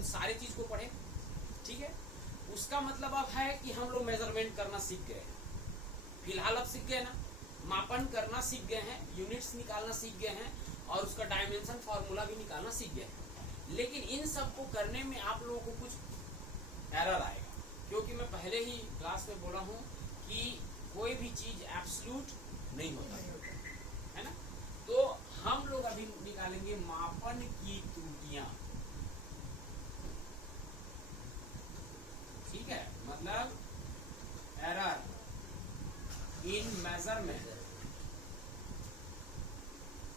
उन सारे चीज को पढ़े, ठीक है। उसका मतलब अब है कि हम लोग मेजरमेंट करना सीख गए हैं, फिलहाल अब सीख गए ना, मापन करना सीख गए हैं, यूनिट्स निकालना सीख गए हैं और उसका डायमेंशन फॉर्मूला भी निकालना सीख गए हैं। लेकिन इन सब को करने में आप लोगों को कुछ एरर आएगा, क्योंकि मैं पहले ही क्लास में बोला हूं कि कोई भी चीज एब्सोल्यूट नहीं होता है ना। तो हम लोग अभी निकालेंगे मापन की त्रुटियां, ठीक है, मतलब एरर इन मेजरमेंट,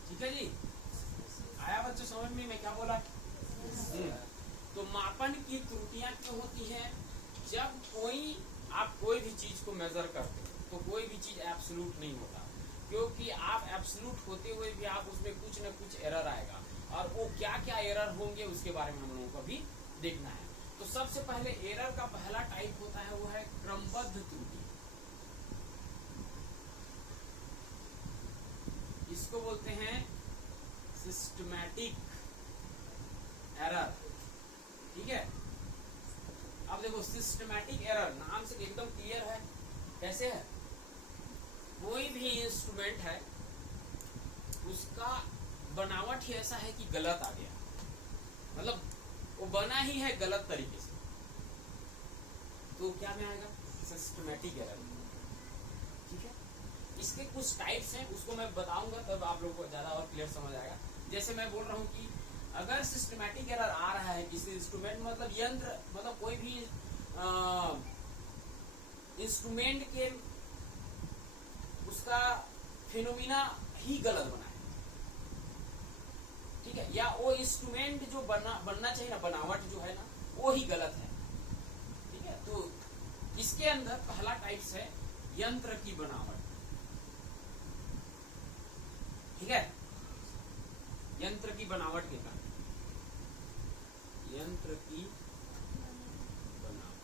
ठीक है जी। आया बच्चों समझ में मैं क्या बोला? तो मापन की त्रुटियां क्यों होती हैं? जब आप कोई भी चीज को मेजर करते हो तो कोई भी चीज एब्सोल्यूट नहीं होता, क्योंकि आप एब्सोल्यूट होते हुए भी आप उसमें कुछ न कुछ एरर आएगा, और वो क्या क्या एरर होंगे उसके बारे में हम लोगों को भी देखना है। तो सबसे पहले एरर का पहला टाइप होता है वो है क्रमबद्ध त्रुटि। इसको बोलते हैं सिस्टमैटिक एरर, ठीक है। अब देखो सिस्टमैटिक एरर नाम से एकदम क्लियर है, कैसे है? कोई भी इंस्ट्रूमेंट है उसका बनावट ही ऐसा है कि गलत आ गया, मतलब वो बना ही है गलत तरीके से, तो क्या में आएगा? सिस्टमैटिक एरर, ठीक है। इसके कुछ टाइप्स हैं, उसको मैं बताऊंगा तब आप लोगों को ज्यादा और क्लियर समझ आएगा। जैसे मैं बोल रहा हूँ कि अगर सिस्टमैटिक एरर आ रहा है किसी इंस्ट्रूमेंट, मतलब यंत्र, मतलब कोई भी इंस्ट्रूमेंट के उसका फिनोमिना ही गलत बना है, ठीक है, या वो इंस्ट्रूमेंट जो बनना चाहिए ना, बनावट जो है ना वो ही गलत है, ठीक है। तो इसके अंदर पहला टाइप्स है यंत्र की बनावट, ठीक है। यंत्र की बनावट के कारण, यंत्र की बनावट,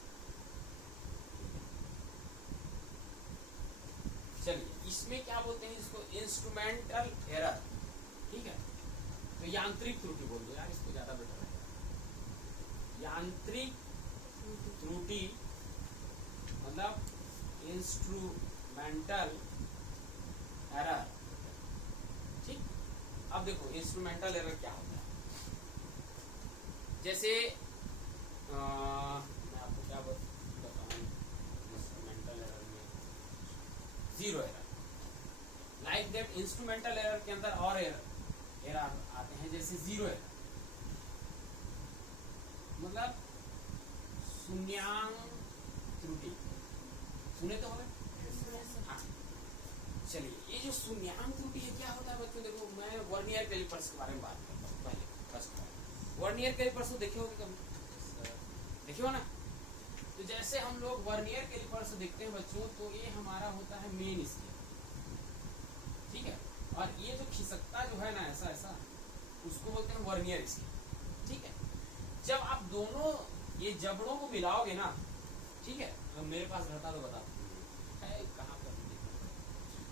चलिए इसमें क्या बोलते हैं इसको? इंस्ट्रूमेंटल एरर, ठीक है। तो यांत्रिक त्रुटि बोल दो यार, इसको ज्यादा बेटर है। यांत्रिक त्रुटि मतलब इंस्ट्रूमेंटल एरर, ठीक। अब देखो इंस्ट्रूमेंटल एरर क्या होता है, जैसे मैं आपको क्या बताऊं, इंस्ट्रूमेंटल एरर में zero error, like that. Instrumental error के अंदर और एरर आते हैं, जैसे जीरो एरर मतलब शून्यांक त्रुटि, सुने तो होगा? हाँ, चलिए ये जो शून्यांक त्रुटि है क्या होता है बच्चों? देखो मैं वर्नियर कैलिपर्स के बारे में बात करता हूँ पहले, फर्स्ट वर्नियर कैलिपर्स देखे होगे कभी? देखे हो ना? तो जैसे हम लोग वर्नियर कैलिपर्स देखते हैं बच्चों, तो ये हमारा होता है मेन स्केल, ठीक है, और ये जो खिसकता जो है ना ऐसा ऐसा, उसको बोलते हैं वर्नियर स्केल, ठीक है। जब आप दोनों ये जबड़ों को मिलाओगे ना, ठीक है, तो मेरे पास रहता तो बता कहाँ पर,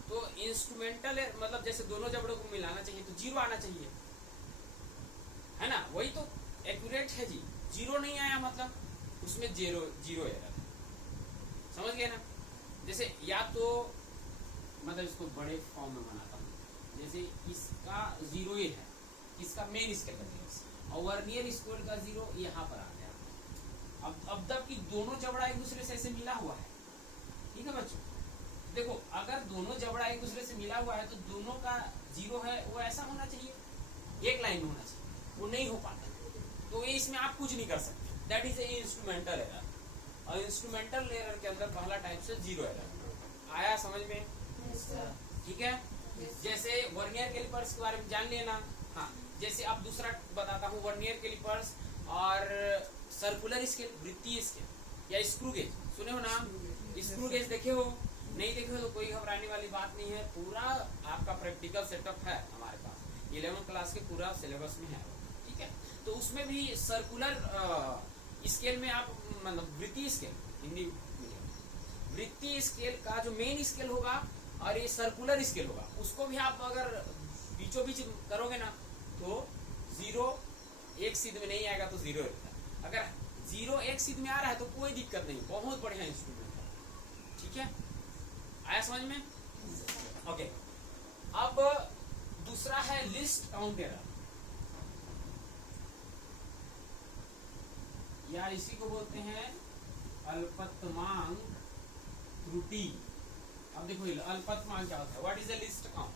तो इंस्ट्रूमेंटल मतलब जैसे दोनों जबड़ों को मिलाना चाहिए तो जीरो आना चाहिए, है ना, वही तो एक्यूरेट है जी। जीरो नहीं आया मतलब उसमें जीरो एरर, समझ गए ना। जैसे या तो मतलब इसको बड़े फॉर्म में बनाता हूँ, जैसे इसका जीरो ही है, इसका मेन स्केल का जीरो और वर्नियर स्केल का जीरो यहाँ पर आ गया। अब तक कि दोनों जबड़ा एक दूसरे से ऐसे मिला हुआ है, ठीक है बच्चों। देखो अगर दोनों जबड़ा एक दूसरे से मिला हुआ है तो दोनों का जीरो है वो ऐसा होना चाहिए, एक लाइन में होना चाहिए, वो नहीं हो पाता, तो ये इसमें आप कुछ नहीं कर सकते, that is a instrumental error. और इंस्ट्रूमेंटल एरर के अंदर पहला टाइप से जीरो एरर आया, समझ में? ठीक है। जैसे वर्नियर कैलिपर्स के बारे में जान लेना। हाँ, जैसे अब दूसरा बताता हूँ, वर्नियर कैलिपर्स और सर्कुलर स्केल, वृत्तीय स्केल या स्क्रू गेज, सुने हो नाम? स्क्रू गेज देखे हो? नहीं देखे हो तो कोई घबराने वाली बात नहीं है, पूरा आपका प्रैक्टिकल सेटअप है हमारे पास, 11वीं क्लास के पूरा सिलेबस में है, ठीक है। तो उसमें भी सर्कुलर स्केल में आप मतलब वृत्तीय स्केल, हिंदी वृत्तीय स्केल का जो मेन स्केल होगा और ये सर्कुलर स्केल होगा, उसको भी आप अगर बीचों बीच करोगे ना तो जीरो, एक सीध में नहीं आएगा तो जीरो रहता है। अगर 0 एक सीध में आ रहा है तो कोई दिक्कत नहीं, बहुत बढ़िया इंस्ट्रूमेंट है, ठीक है, आया समझ में? ओके, अब दूसरा है लिस्ट काउंट एरर, या इसी को बोलते हैं अल्पतमांक त्रुटि। अब देखो अल्पतमांक क्या होता है, what is the list count,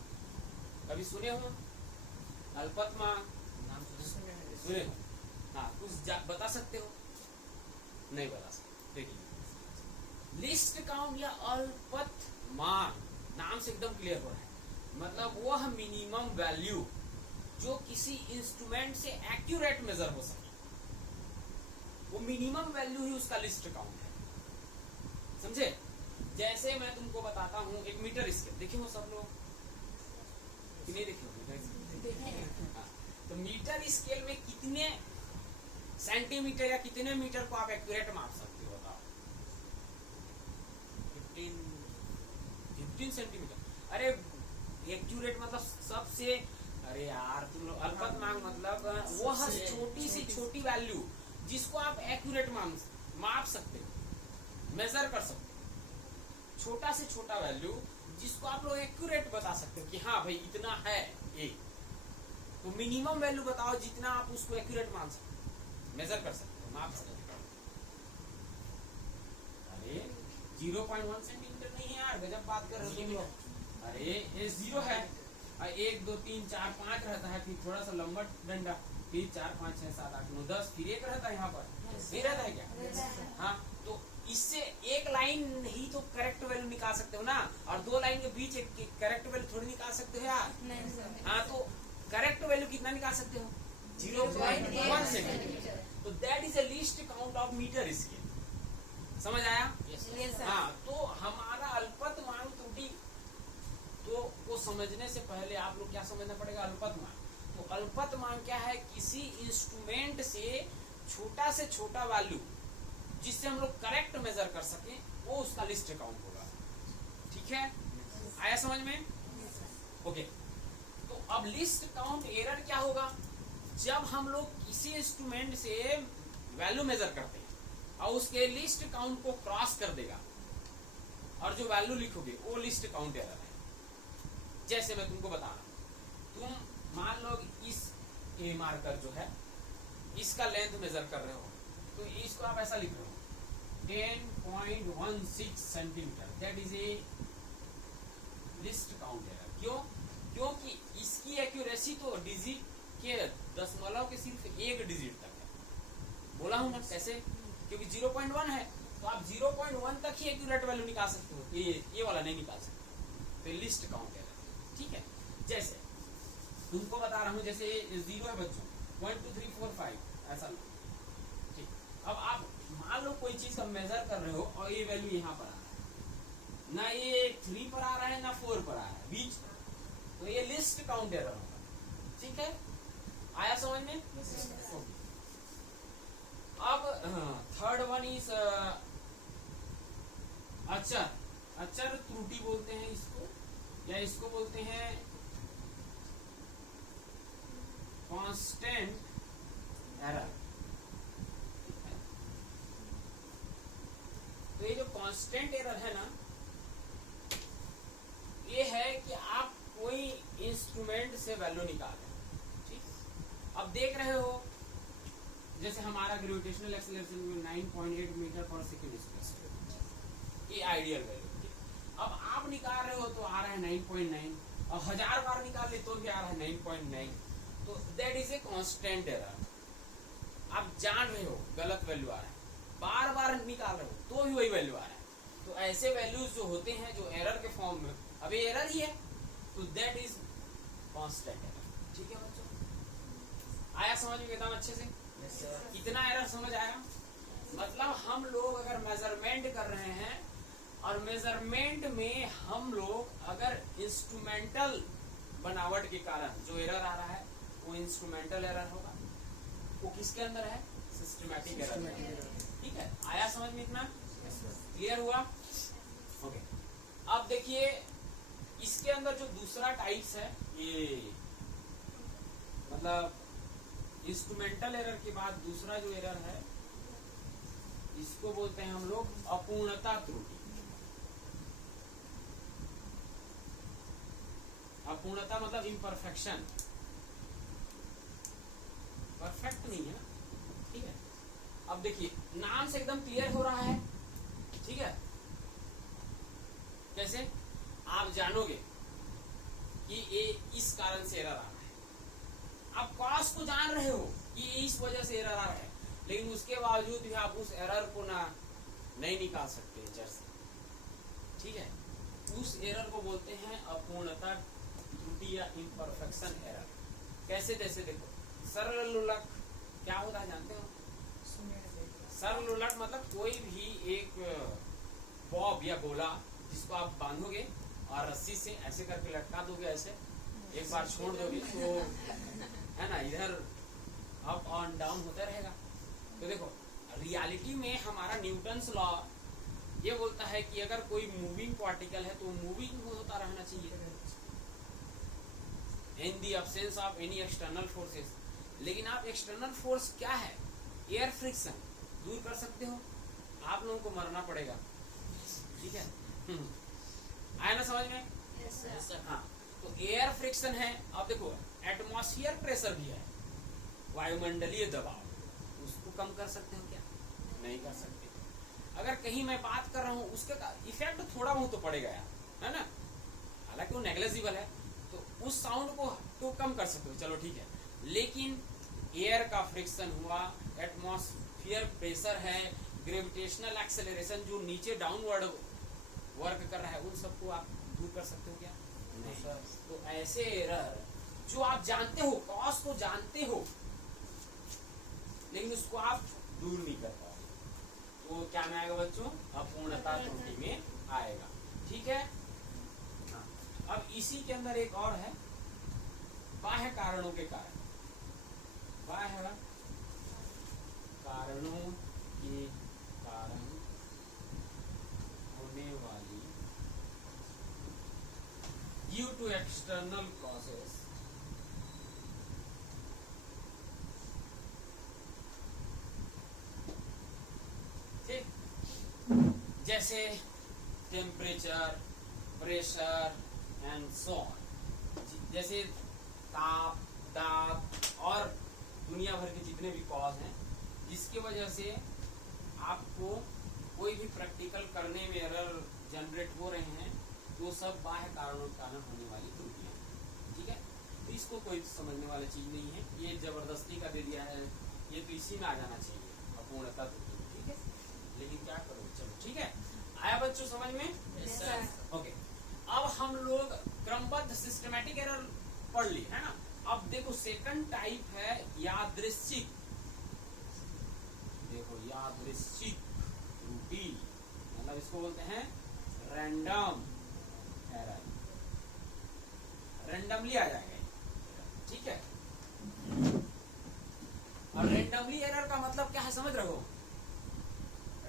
कभी सुने हो अल्पतमांक? सुने हो? हाँ, कुछ बता सकते हो? नहीं बता सकते। देखिए लिस्ट काउंट या अल्पतमांक नाम से एकदम क्लियर हो रहा है, मतलब वह मिनिमम वैल्यू जो किसी इंस्ट्रूमेंट से एक्यूरेट मेजर हो सके, वो मिनिमम वैल्यू ही उसका लिस्ट काउंट है, समझे? जैसे मैं तुमको बताता हूँ एक मीटर स्केल, देखे हो सब लोग कि नहीं देखे हो मीटर स्केल? हाँ, तो मीटर स्केल में कितने सेंटीमीटर या कितने मीटर को आप एक्यूरेट माप सकते हो, बताओ? 15 सेंटीमीटर। अरे एक्यूरेट मतलब सबसे, अरे यार तुम लोग अल्पतमांक मतलब वह छोटी सी छोटी वैल्यू जिसको आप एक्यूरेट माप सकते हो, मेजर कर सकते हो, छोटा से छोटा वैल्यू जिसको आप लोग एक्यूरेट बता सकते हो कि हाँ भाई इतना है ये, तो मिनिमम वैल्यू बताओ जितना आप उसको एक्यूरेट मान सकते हो, मेजर कर सकते हो, माप सकते हो। अरे 0.1 सेंटीमीटर नहीं है यार, गजब बात कर रहे हो। अरे ये 0 है, 1 2 3 4 5 रहता है, फिर थोड़ा सा लंबा डंडा, फिर 4 5 6 7 8 9 10, फिर 1 रहता है यहाँ पर, नहीं रहता है क्या? हाँ, तो इससे एक लाइन ही तो करेक्ट वैल्यू निकाल सकते हो ना, और 2 लाइन के बीच एक करेक्ट वैल्यू थोड़ी निकाल सकते हो यार। हाँ, तो करेक्ट वैल्यू कितना निकाल सकते हो? 0.1 सेंटीमीटर। तो that is the least count of metre scale, समझ आया? हाँ, तो हमारा अल्पतमांक त्रुटि तो को समझने से पहले आप लोग क्या समझना पड़ेगा? अल्पतमांक। तो अल्पतमांक क्या है? किसी इंस्ट्रूमेंट से छोटा वैल्यू जिससे हम लोग करेक्ट मेजर कर सके, वो उसका लिस्ट काउंट होगा, ठीक है? आया समझ में? ओके, तो अब लिस्ट काउंट एरर क्या होगा? जब हम लोग किसी इंस्ट्रूमेंट से वैल्यू मेजर करते हैं और उसके लिस्ट काउंट को क्रॉस कर देगा और जो वैल्यू लिखोगे वो लिस्ट काउंट एरर है। जैसे मैं तुमको बता रहा हूं, तुम मान लो इस ए मार्कर जो है इसका लेंथ मेजर कर रहे हो, तो इसको आप ऐसा लिख रहे हो 10.16 centimetre, that is a list count error. क्यों? क्योंकि इसकी एक्यूरेसी तो डिजिट के दशमलव के सिर्फ एक डिजिट तक है। बोला हूं ना कैसे? क्योंकि 0.1 है तो आप 0.1 तक ही एक्यूरेट वैल्यू निकाल सकते हो, ये वाला नहीं निकाल सकते, तो लिस्ट काउंट एरर, ठीक है? जैसे तुमको बता रहा हूं, जैसे 0 है बच्चों, 1 2 3 4 5 ऐसा, ठीक? अब आप मान लो कोई चीज का मेजर कर रहे हो और ये वैल्यू यहाँ पर आ रहा है, ना ये 3 पर आ रहा है ना 4 पर आ रहा है, बीच, तो ये लिस्ट काउंट एरर होगा, ठीक है? आया समझ में? अब थर्ड वन इज अचर त्रुटि बोलते हैं इसको, या इसको बोलते हैं कांस्टेंट एरर। तो ये जो कांस्टेंट एरर है ना, ये है कि आप कोई इंस्ट्रूमेंट से वैल्यू निकाल रहे हैं, ठीक? अब देख रहे हो जैसे हमारा ग्रेविटेशनल एक्सेलरेशन 9.8 मीटर पर सेकेंड स्क्वायर, ये आइडियल वैल्यू। अब आप निकाल रहे हो तो आ रहा है 9.9, और 1000 बार निकाल ले तो भी आ रहा है 9.9, तो that is a constant error. आप जान रहे हो गलत वैल्यू आ रहा है, बार बार निकाल रहे हो तो भी वही वैल्यू आ रहा है, तो ऐसे वैल्यूज जो होते हैं जो एरर के फॉर्म में, अब ये एरर ही है, तो दैट इज कांस्टेंट एरर, ठीक है बच्चों? आया समझ में एकदम अच्छे से? कितना एरर समझ आया? मतलब हम लोग अगर मेजरमेंट कर रहे हैं और मेजरमेंट में हम लोग अगर इंस्ट्रूमेंटल बनावट के कारण जो एरर आ रहा है वो इंस्ट्रूमेंटल एरर होगा, वो किसके अंदर है? सिस्टमैटिक एरर, ठीक है? आया समझ में इतना? क्लियर हुआ? ओके, अब देखिए इसके अंदर जो दूसरा टाइप्स है, ये मतलब इंस्ट्रूमेंटल एरर के बाद दूसरा जो एरर है इसको बोलते हैं हम लोग अपूर्णता त्रुटि। अपूर्णता मतलब इम्परफेक्शन, परफेक्ट नहीं है ना, ठीक है। अब देखिए नाम से एकदम क्लियर हो रहा है, ठीक है। कैसे आप जानोगे कि ये इस कारण से एरर आ रहा है, आप कॉज को जान रहे हो कि इस वजह से एरर आ रहा है, लेकिन उसके बावजूद भी आप उस एरर को ना नहीं निकाल सकते जड़ से, ठीक है। उस एरर को बोलते हैं अपूर्णता त्रुटि या इम्परफेक्शन एरर। कैसे, जैसे देखो सरल लुलक क्या होता है जानते हो? सरल लुलक मतलब कोई भी एक बॉब या गोला जिसको आप बांधोगे और रस्सी से ऐसे करके लटका दोगे, ऐसे एक बार छोड़ दोगे तो है ना, इधर अप और डाउन होता रहेगा। तो देखो रियलिटी में हमारा न्यूटन्स लॉ ये बोलता है कि अगर कोई मूविंग पार्टिकल है तो मूविंग होता रहना चाहिए in the absence of any external forces. लेकिन आप एक्सटर्नल फोर्स क्या है, एयर फ्रिक्शन, दूर कर सकते हो? आप लोगों को मरना पड़ेगा, ठीक है। आया ना समझ में? हाँ, तो एयर फ्रिक्शन है। अब देखो एटमॉस्फेयर प्रेशर भी है, वायुमंडलीय दबाव, उसको कम कर सकते हो क्या? नहीं कर सकते। अगर कहीं मैं बात कर रहा हूँ उसका इफेक्ट थोड़ा बहुत तो पड़ेगा यार, है ना, हालांकि वो नेग्लेजिबल है, तो उस साउंड को तो कम कर सकते हो, चलो ठीक है। लेकिन एयर का फ्रिक्शन हुआ, एटमॉस्फेयर प्रेशर है, ग्रेविटेशनल एक्सेलरेशन जो नीचे डाउनवर्ड वर्क कर रहा है, उन सबको आप दूर कर सकते हो क्या? नहीं। तो ऐसे एरर जो आप जानते हो, कॉज को जानते हो, लेकिन उसको आप दूर नहीं कर पाओगे, तो क्या में आएगा बच्चों? अपूर्णता त्रुटि में आएगा, ठीक है। हाँ। अब इसी के अंदर एक और है, बाह्य कारणों के कारण। बाह्य कारणों के कारण होने वाली, ड्यू टू एक्सटर्नल कॉजेस, जैसे temperature, pressure and so on. जैसे ताप, दाब और दुनिया भर के जितने भी कॉज हैं जिसकी वजह से आपको कोई भी प्रैक्टिकल करने में एरर जनरेट हो रहे हैं, तो सब बाह्य कारणों के कारण होने वाली त्रुटियां, ठीक है। तो इसको कोई समझने वाली चीज नहीं है, ये जबरदस्ती का दे दिया है, ये तो इसी में आ जाना चाहिए, अपूर्णता त्रुटि, ठीक है। लेकिन क्या करो, चलो ठीक है। आया बच्चों समझ में? yes, okay. अब हम लोग क्रमबद्ध सिस्टमैटिक एरर पढ़ ली है ना। अब देखो सेकंड टाइप है यादृच्छिक। देखो यादृच्छिक त्रुटि मतलब इसको बोलते हैं रैंडम एरर, रैंडमली आ जाएगा, ठीक है। और रैंडमली एरर का मतलब क्या है समझ रहे हो?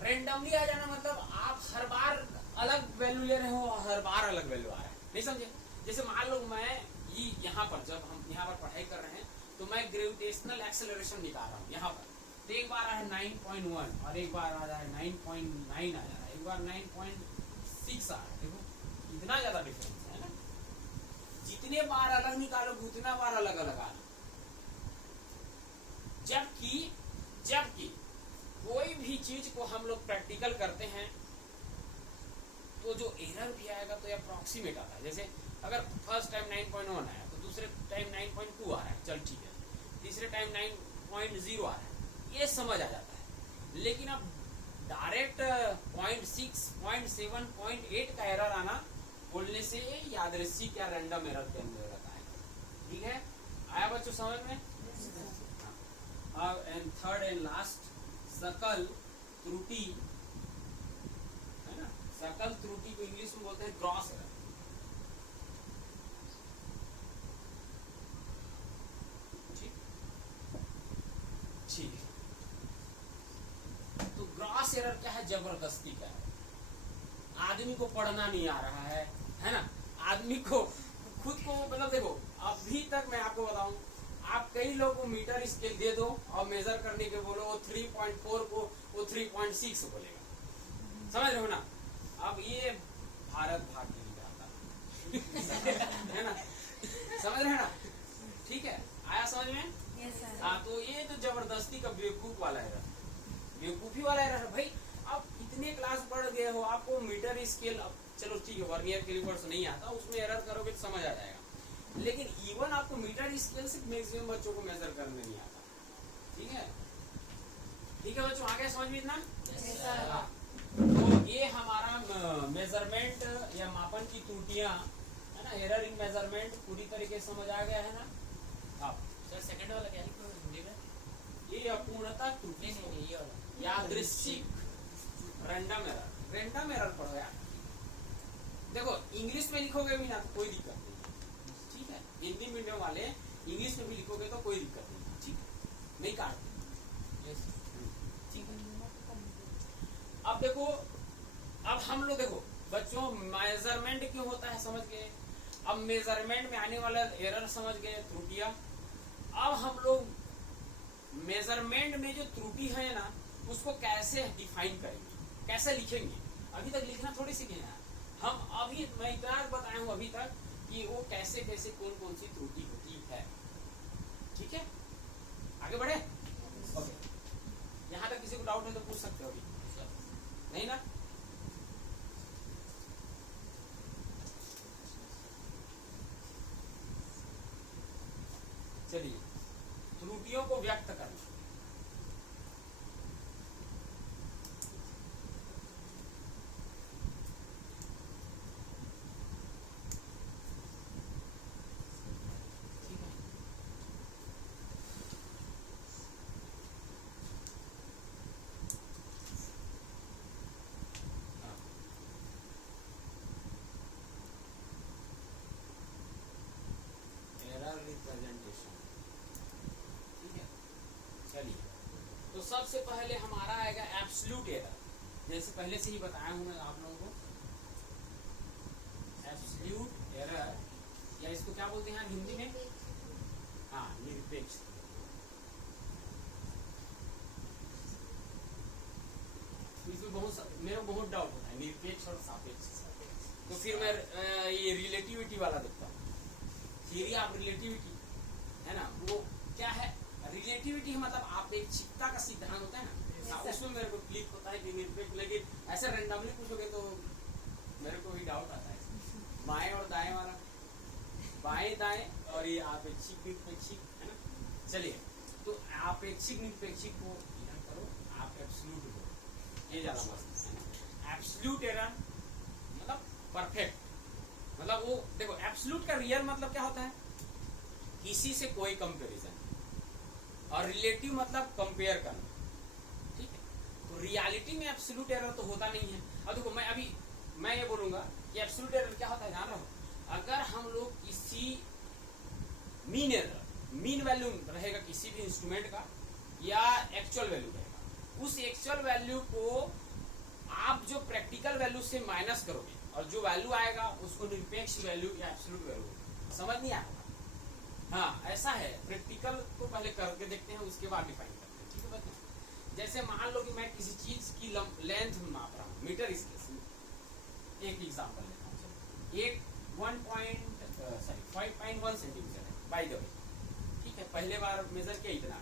रैंडमली आ जाना मतलब आप हर बार अलग वैल्यू ले रहे हो और हर बार अलग वैल्यू आ रहा है, नहीं समझे? जैसे मान लो मैं यहाँ पर, जब हम यहाँ पर पढ़ाई कर रहे हैं तो मैं ग्रेविटेशनल एक्सेलरेशन निकाल रहा हूँ यहाँ पर, तो एक बार आ है 9.1 और एक बार आ रहा है 9.9 आ जा रहा है, एक बार 9.6 आ रहा है। देखो इतना ज्यादा डिफरेंस है ना, जितने बार अलग निकालोगे उतना बार अलग अलग आ रहा। जबकि कोई भी चीज को हम लोग प्रैक्टिकल करते हैं तो जो एरर भी आएगा तो अप्रॉक्सीमेट आता है। जैसे अगर फर्स्ट टाइम 9.1 आया तो दूसरे टाइम 9.2 आ रहा है, चल ठीक है, तीसरे टाइम 9.0 आ रहा है, ये समझ आ जाता है। लेकिन अब डायरेक्ट 0.6, 0.7, 0.8 का एरर आना बोलने से यादृच्छिक या रैंडम एरर के अंदर आता है, ठीक है। आया बच्चों समझ में? अब एंड थर्ड एंड लास्ट सकल त्रुटि है ना। सकल त्रुटि को इंग्लिश में बोलते हैं ग्रॉस एरर। ठीक है, तो ग्रॉस एरर क्या है? जबरदस्ती का है, आदमी को पढ़ना नहीं आ रहा है ना, आदमी को खुद को मतलब देखो अभी तक मैं आपको बताऊं आप कई लोगों को मीटर स्केल दे दो और मेजर करने के बोलो, वो 3.4 को वो 3.6 बोलेगा। समझ रहे हो ना? अब ये भारत भाग के लिए आता है ना, समझ रहे हैं ना? ठीक है, आया समझ में? हाँ, तो ये तो जबरदस्ती का बेवकूफ वाला है, बेवकूफी वाला है भाई। अब इतने क्लास पढ़ गए हो, आपको मीटर स्केल, अब चलो ठीक है वर्नियर कैलिपर्स नहीं आता, उसमें एरर करोगे तो समझ आ जाएगा, लेकिन इवन आपको मीटर स्केल से मैक्सिमम बच्चों को मेजर करने नहीं आता। ठीक है, ठीक है बच्चों, आ गया समझ में इतना? हाँ, तो ये हमारा मेजरमेंट या मापन की त्रुटियां है ना, एरर इन मेजरमेंट पूरी तरीके से समझ आ गया है ना? अब सर सेकंड वाला क्या लिखा है हिंदी में? ये अपूर्णता त्रुटि, नहीं ये वाला यादृच्छिक, रैंडम एरर, रैंडम एरर पढ़ो यार। देखो इंग्लिश में लिखोगे भी ना तो कोई दिक्कत नहीं, ठीक है? हिंदी मीडियम वाले इंग्लिश में भी लिखोगे तो कोई दिक्कत नहीं, ठीक है? नहीं काटते। ठीक है, अब देखो, अब हम लोग देखो बच्चों, मेजरमेंट क्यों होता है समझ गए। अब मेजरमेंट में आने वाला एरर समझ गए, त्रुटियां। अब हम लोग मेजरमेंट में जो त्रुटि है ना, उसको कैसे डिफाइन करेंगे, कैसे लिखेंगे। अभी तक लिखना थोड़ी सीखे हैं हम, अभी मैं इतना बताया हूं अभी तक कि वो कैसे कैसे कौन कौन सी त्रुटि होती है। ठीक है, आगे बढ़े? ओके, यहाँ तक किसी को डाउट है तो पूछ सकते हो अभी, नहीं ना? चलिए, त्रुटियों को व्यक्त करना। रिप्रेजेंटेशन, ठीक है? चलिए, तो सबसे पहले हमारा आएगा एब्सोल्यूट एरर, जैसे पहले से ही बताया हूं मैं आप लोगों को। एब्सोल्यूट एरर, या इसको क्या बोलते हैं हिंदी में? हाँ, निरपेक्ष। इसमें मेरे को बहुत डाउट होता है निरपेक्ष और सापेक्ष। तो फिर मैं ये रिलेटिविटी वाला देखता हूँ, थियरी ऑफ रिलेटिविटी है ना, वो क्या है? रिलेटिविटी मतलब आपेक्षिकता का सिद्धांत होता है ना, उसमें मेरे को क्लिक होता है कि निरपेक्ष, लेकिन ऐसे रैंडमली पूछोगे तो मेरे को भी डाउट आता है। बाएं और दाएं वाला, बाएं दाएं और ये आपेक्षिक निरपेक्षिक है ना। चलिए, तो आपेक्षिक निरपेक्षिक को इधर करो, आप एब्सोल्यूट हो, ये ज्यादा मस्त है ना। एब्सोल्यूट एरर मतलब परफेक्ट, मतलब वो देखो एब्सोल्यूट का रियल मतलब क्या होता है? किसी से कोई कंपैरिजन, और रिलेटिव मतलब कंपेयर करना, ठीक है? तो रियलिटी में एब्सोल्यूट एरर तो होता नहीं है। अब देखो मैं ये बोलूंगा कि एब्सोल्यूट एरर क्या होता है जान रहे हो? अगर हम लोग किसी मीन एरर, मीन वैल्यू रहेगा किसी भी इंस्ट्रूमेंट का, या एक्चुअल वैल्यू रहेगा, उस एक्चुअल वैल्यू को आप जो प्रैक्टिकल वैल्यू से माइनस करोगे और जो वैल्यू आएगा उसको निरपेक्ष वैल्यू या एब्सोल्यूट वैल्यू। समझ नहीं आया? हाँ, ऐसा है। प्रैक्टिकल को पहले करके देखते हैं, उसके बाद डिफाइन करते हैं, ठीक है बच्चों? जैसे मान लो कि मैं किसी चीज की लेंथ माप रहा हूँ मीटर स्केल से, एक एग्जांपल लेता हूँ। एक 5.1 सेंटीमीटर है बाय द वे, ठीक है? पहले बार मेजर किया इतना,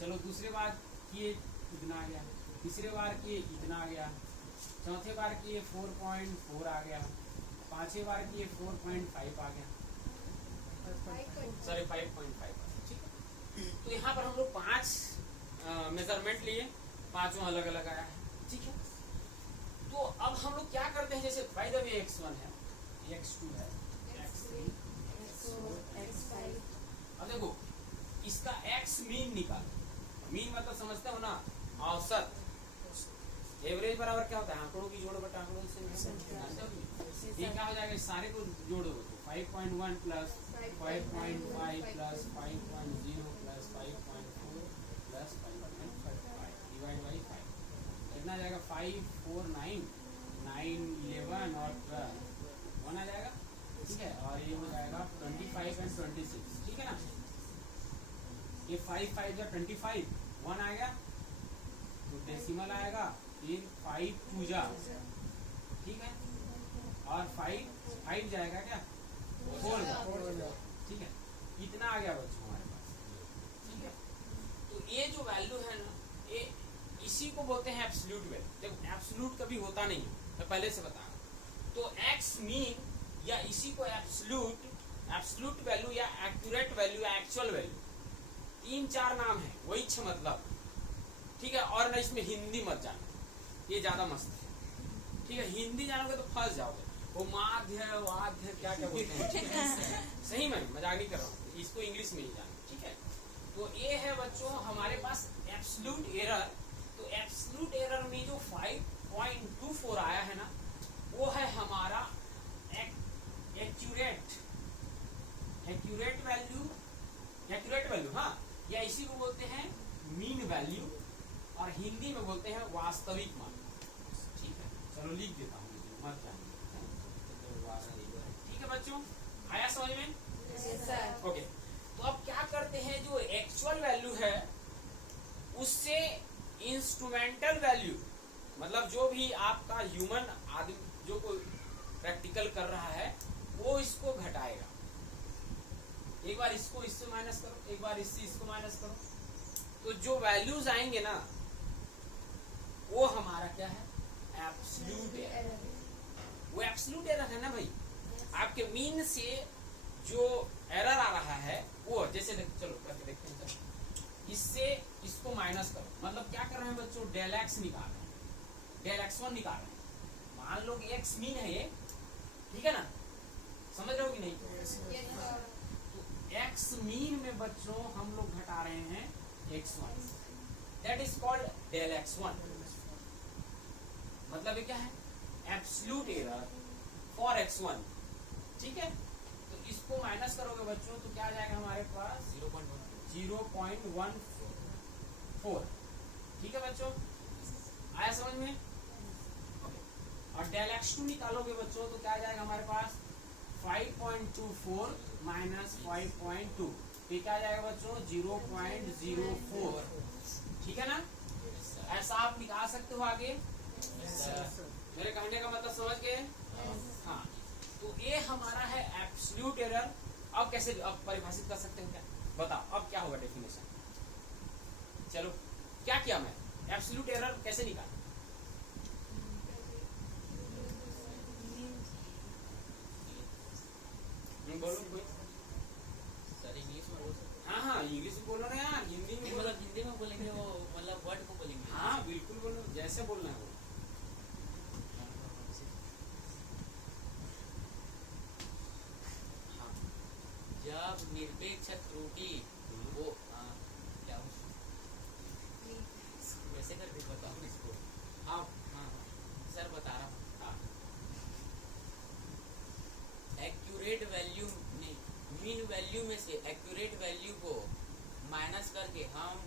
चलो दूसरे बार किए इतना आ गया, तीसरे बार किए इतना आ गया, चौथे बार किए 4.4 आ गया, पांचवें बार किए 4.5 आ गया, सॉरी 5.5, ठीक है? तो यहाँ पर हम लोग 5 मेजरमेंट लिए, पांचों अलग अलग आया है, ठीक है? तो अब हम लोग क्या करते हैं, जैसे बाय द वे x1 है, x2 है, x3, x4, x5। अब देखो इसका x मीन निकालो। मीन मतलब समझते हो ना, औसत। एवरेज बराबर क्या होता है? आंकड़ों की जोड़ बटा आंकड़ों से। ये क्या हो जाएगा? सारे को जोड़ो तो 5.1 plus 5.5 plus 5.0 plus 5.4 plus 5.5 divide by 5 कितना आ जाएगा? 5, 4, 9, 9, 11 और 12 1 आ जाएगा, ठीक है? और ये हो जाएगा 25 एंड 26, ठीक है ना? ये 5 5 जा 25, 1 आ गया तो डेसिमल आएगा, फिर 5 2 जा, ठीक है, और 5 जाएगा क्या 4 जा, ठीक है, इतना आ गया बच्चों हमारे पास, ठीक है। तो ये जो वैल्यू है ना, ये इसी को बोलते हैं एब्सोल्यूट वैल्यू। देखो एब्सोल्यूट कभी होता नहीं है, मैं पहले से बता रहा हूं। तो एक्स मीन या इसी को एब्सोल्यूट वैल्यू या एक्यूरेट वैल्यू या एक्चुअल वैल्यू, 3-4 नाम है, वही मतलब, ठीक है। और ना इसमें हिंदी मत जाना, ये ज्यादा मस्त है, ठीक है। हिंदी जानोगे तो फंस जाओगे, वो माध्य वाध्य क्या क्या बोलते हैं, ठीक है। सही में मजाक नहीं कर रहा हूँ, इसको इंग्लिश में ही जाना, ठीक है। तो ये है बच्चों हमारे पास एब्सोल्यूट एरर। तो एब्सोल्यूट एरर में जो 5.24 आया है ना, वो है हमारा एक्यूरेट वैल्यू, हाँ, या इसी को बोलते हैं मीन वैल्यू, और हिंदी में बोलते हैं वास्तविक मान, ठीक है। चलो लिख देता हूँ, मत जानिए, ठीक है बच्चों, आया समझ में? ओके। तो अब क्या करते हैं, जो एक्चुअल वैल्यू है उससे इंस्ट्रूमेंटल वैल्यू, मतलब जो भी आपका ह्यूमन आदमी जो कोई प्रैक्टिकल कर रहा है वो इसको घटाएगा। एक बार इसको इससे माइनस करो, एक बार इससे इसको माइनस करो, तो जो वैल्यूज आएंगे ना वो हमारा क्या है, एब्सोल्यूट एरर। वो एब्सोल्यूट एरर है ना भाई, आपके मीन से जो एरर आ रहा है वो, जैसे चलो करके देखते हैं, चलो इससे इसको माइनस करो, मतलब क्या कर रहे हैं बच्चों, डेल एक्स निकाल रहे हैं, डेल x1 निकाल रहे हैं। मान लो कि एक्स मीन है ये, ठीक है ना, समझ रहे हो कि नहीं? तो एक्स मीन में बच्चों हम लोग घटा रहे हैं x1, that is called del x1। मतलब ये क्या है, एब्सोल्यूट एरर फॉर x1, ठीक है। तो इसको माइनस करोगे बच्चों तो क्या आ जाएगा हमारे पास, 0.14, ठीक है बच्चों, आया समझ में? और डेल x2 निकालोगे बच्चों तो क्या आ जाएगा हमारे पास, 5.24 माइनस 5.2, ये क्या आ जाएगा बच्चों, 0.04, ठीक है ना। ऐसा आप निकाल सकते हो आगे, मेरे कहने का मतलब समझ गए? हाँ। तो ये हमारा है एब्सोल्यूट एरर। अब कैसे अब परिभाषित कर सकते हैं, क्या बताओ, अब क्या होगा डेफिनेशन? चलो क्या किया मैं, एब्सोल्यूट एरर कैसे निकाला? बोलो कोई, सर इंग्लिश में बोल सकते हाँ हाँ इंग्लिश में बोलो ना यार, हिंदी में हैं, बोलो। मतलब हिंदी में बोलेंगे वो, मतलब वर्ड को बोलेंगे। हाँ बिल्कुल बोलो, जैसे बोलना है वो। हाँ। जब निरपेक्ष त्रुटि वो क्या वैसे करके बताओ इसको। हाँ हाँ सर बता रहा हूँ, एक्यूरेट वैल्यू नहीं, मीन वैल्यू में से एक्यूरेट वैल्यू को माइनस करके हम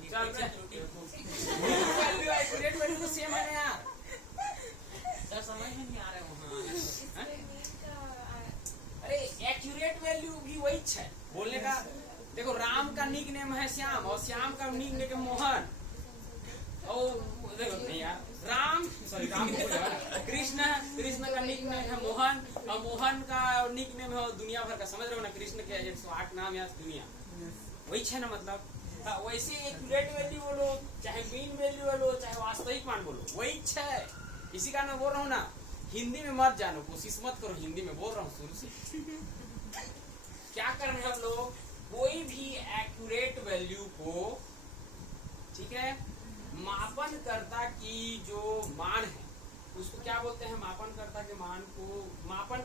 निरपेक्ष त्रुटि एक्यूरेट वैल्यू तो सेम है यार। सर समझ में नहीं आ रहा है वहाँ। अरे एक्यूरेट वैल्यू भी वही है बोलने का। देखो राम का निक नेम है श्याम, और श्याम का निक नेम मोहन, और देखो नहीं यार, राम कृष्ण का निक नेम है मोहन, और मोहन का निक नेम है दुनिया भर का, समझ रहे हो ना, कृष्ण के 108 नाम या दुनिया, वही है ना मतलब। हाँ, वैसे एक्यूरेट वैल्यू बोलो, चाहे मीन वैल्यू बोलो, चाहे वास्तविक मान बोलो, वही है। इसी कारण मैं बोल रहा हूँ ना, हिंदी में मत जानो, कोशिश मत करो, हिंदी में बोल रहा हूँ शुरू से। क्या कर रहे हैं हम लोग, कोई भी एक्यूरेट वैल्यू को, ठीक है, मापनकर्ता की जो मान है उसको क्या बोलते हैं, मापनकर्ता के मान को मापन